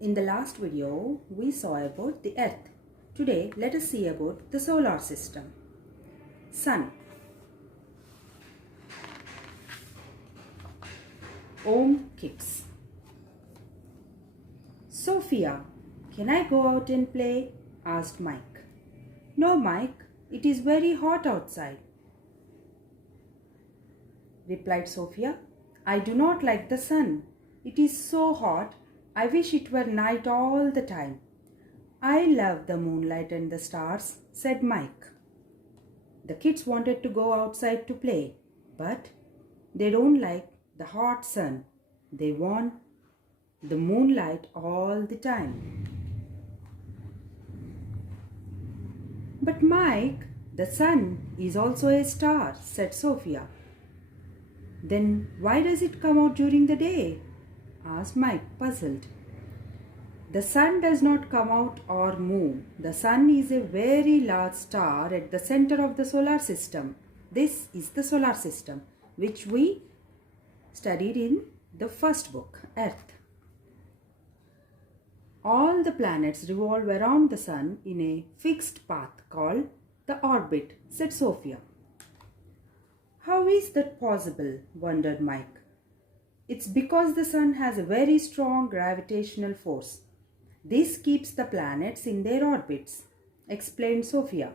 In the last video, we saw about the Earth. Today, let us see about the solar system. Sun. Om kicks. Sophia, can I go out and play? Asked Mike. No, Mike, it is very hot outside, replied Sophia. I do not like the sun. It is so hot. I wish it were night all the time. I love the moonlight and the stars, said Mike. The kids wanted to go outside to play, but they don't like the hot sun. They want the moonlight all the time. But Mike, the sun is also a star, said Sophia. Then why does it come out during the day? Asked Mike, puzzled. The sun does not come out or move. The sun is a very large star at the center of the solar system. This is the solar system, which we studied in the first book, Earth. All the planets revolve around the sun in a fixed path called the orbit, said Sophia. How is that possible? Wondered Mike. It's because the sun has a very strong gravitational force. This keeps the planets in their orbits, explained Sophia.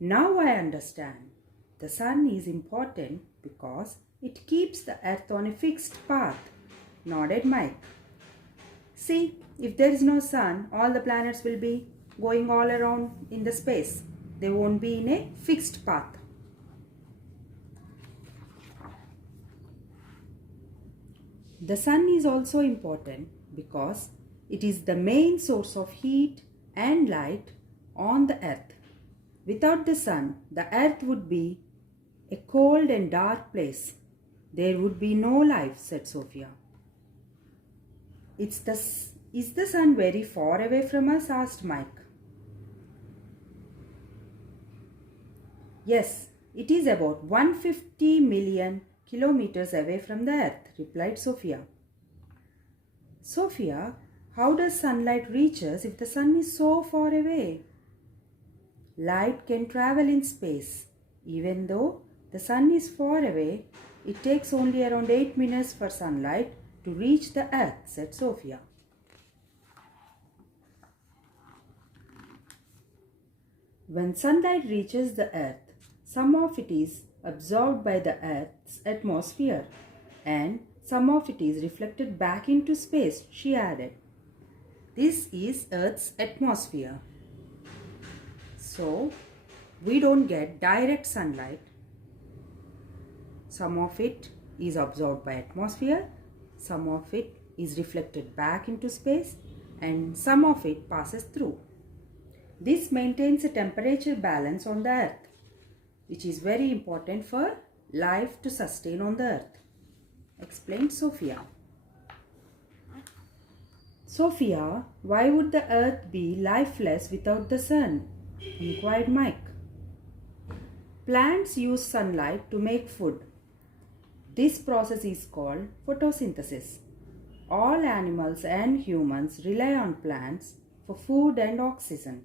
Now I understand. The sun is important because it keeps the earth on a fixed path, nodded Mike. See, if there is no sun, all the planets will be going all around in the space. They won't be in a fixed path. The sun is also important because it is the main source of heat and light on the earth. Without the sun, the earth would be a cold and dark place. There would be no life, said Sophia. Is the sun very far away from us? Asked Mike. Yes, it is about 150 million kilometers away from the earth, replied Sophia. Sophia, how does sunlight reach us if the sun is so far away? Light can travel in space. Even though the sun is far away, it takes only around 8 minutes for sunlight to reach the earth, said Sophia. When sunlight reaches the earth, some of it is absorbed by the earth's atmosphere and some of it is reflected back into space, she added. This is Earth's atmosphere. So, we don't get direct sunlight. Some of it is absorbed by atmosphere, some of it is reflected back into space, and some of it passes through. This maintains a temperature balance on the earth, which is very important for life to sustain on the earth, explained Sophia. Sophia, why would the earth be lifeless without the sun? Inquired Mike. Plants use sunlight to make food. This process is called photosynthesis. All animals and humans rely on plants for food and oxygen.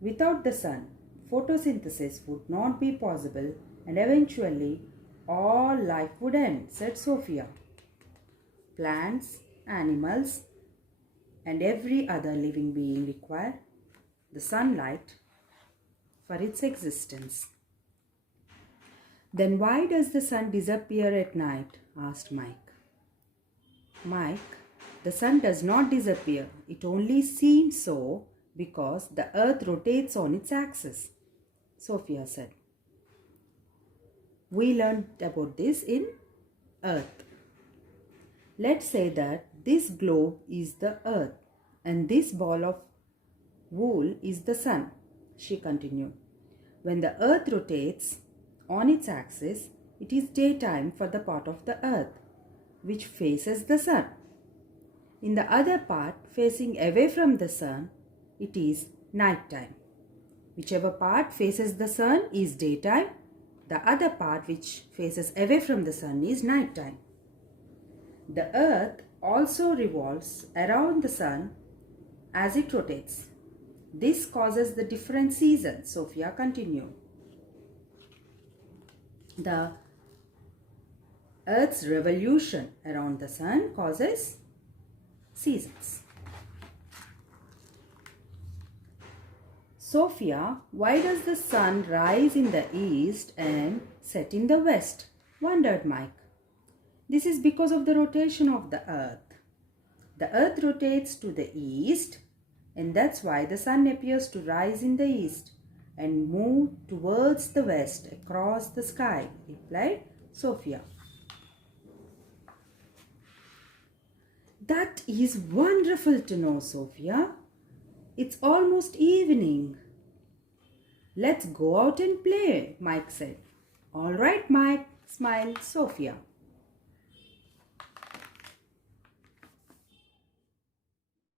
Without the sun, photosynthesis would not be possible and eventually all life would end, said Sophia. Plants, animals, and every other living being require the sunlight for its existence. Then why does the sun disappear at night? Asked Mike. Mike, the sun does not disappear. It only seems so because the earth rotates on its axis, Sophia said. We learned about this in Earth. Let's say that this globe is the earth and this ball of wool is the sun, she continued. When the earth rotates on its axis, it is daytime for the part of the earth which faces the sun. In the other part facing away from the sun, it is nighttime. Whichever part faces the sun is daytime. The other part which faces away from the sun is nighttime. The earth also revolves around the sun as it rotates. This causes the different seasons. Sophia continued. The Earth's revolution around the sun causes seasons. Sophia, why does the sun rise in the east and set in the west? Wondered Mike. This is because of the rotation of the earth. The earth rotates to the east, and that's why the sun appears to rise in the east and move towards the west across the sky, replied Sophia. That is wonderful to know, Sophia. It's almost evening. Let's go out and play, Mike said. All right, Mike, smiled Sophia.